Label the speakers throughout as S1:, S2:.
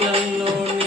S1: ಮನೋ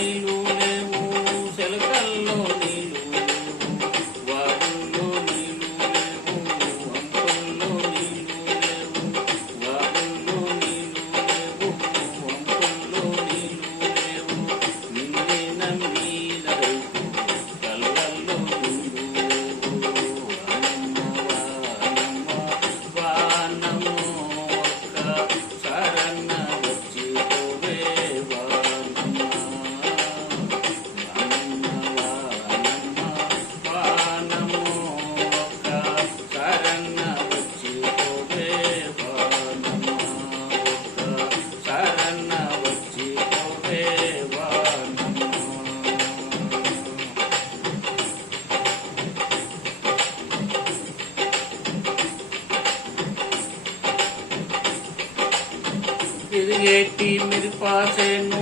S1: తిరిగేటి మెరిపాసేను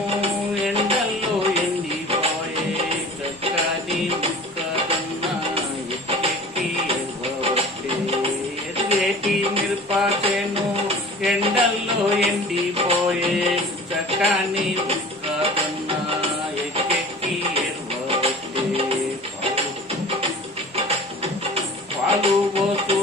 S1: ఎండల్లో ఎండిపోయే చక్కని ముక్కదన్నా ఎట్టి ఎండల్లో ఎండిపోయే చక్కని పాలు పోతూ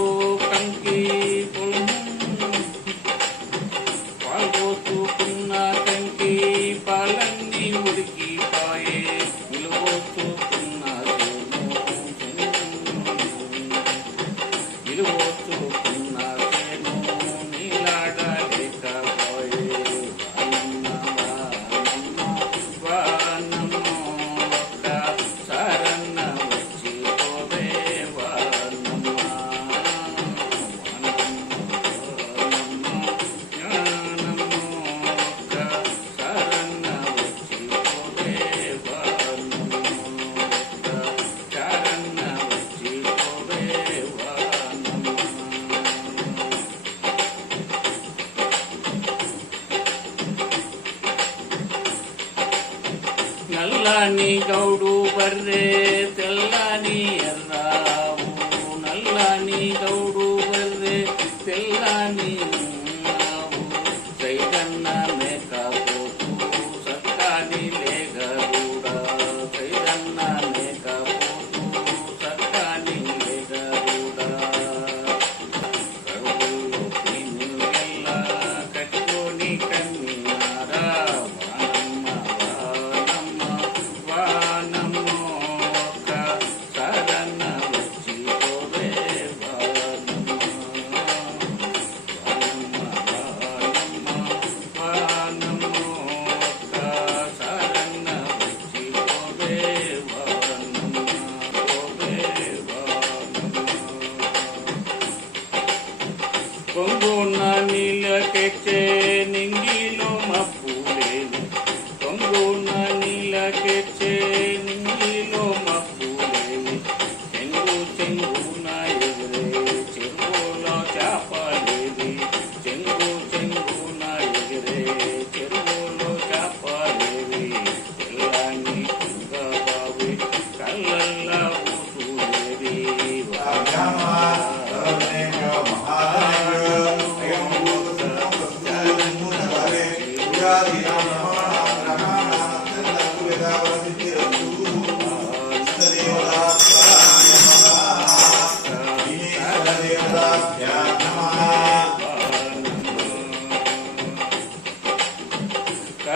S1: నల్లని గౌడు బర్రే తెల్లని ఎర్రావు నల్లని గౌడు బర్రే తెల్లని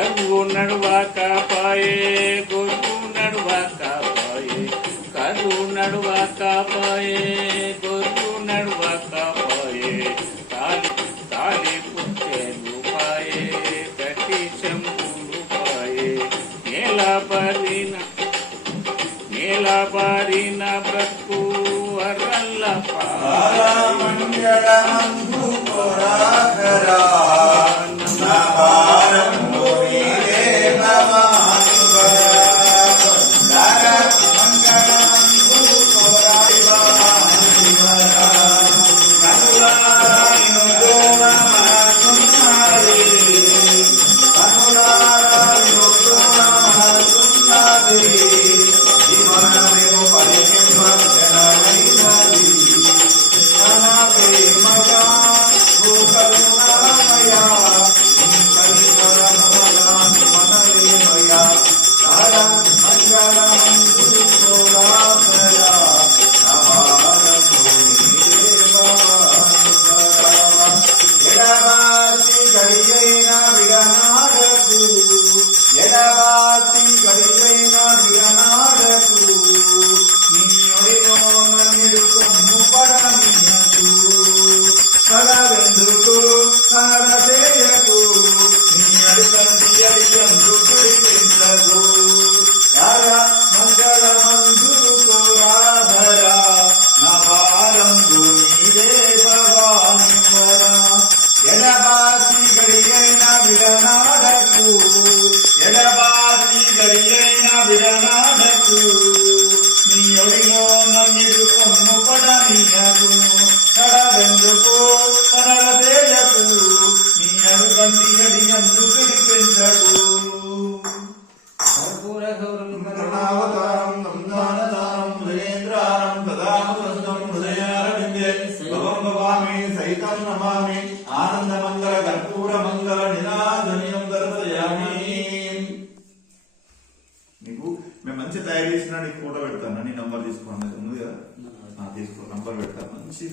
S1: కరువు నడువాక పాయే గొంతు నడువాక పాయే కరువు నడువాక పాయే గొంతు నడువాక పాయే తాలి తాలి పుట్టేలు పాయే ప్రతి శంభులు పాయే నేల పరిన నేల పరిన బ్రతుకు అర్రల్ల
S2: పాయ మంగళ మందు కొరాకరా అడి అందుకు పెంచకు
S1: కర్పూర గౌరం
S2: కరుణావతారం నందానదానం మృగేంద్రారం సదానందం హృదయారవిందే భవం భవామి సైతం నమామి ఆనందమంగళ కర్పూర మంగళ నినాదనియం దర్శయామి నీకు మేము మంచి తయారు చేసిన నీకు ఫోటో పెడతాను నీ నంబర్ తీసుకోండి ఉంది కదా తీసుకో నంబర్ పెడతాను మంచి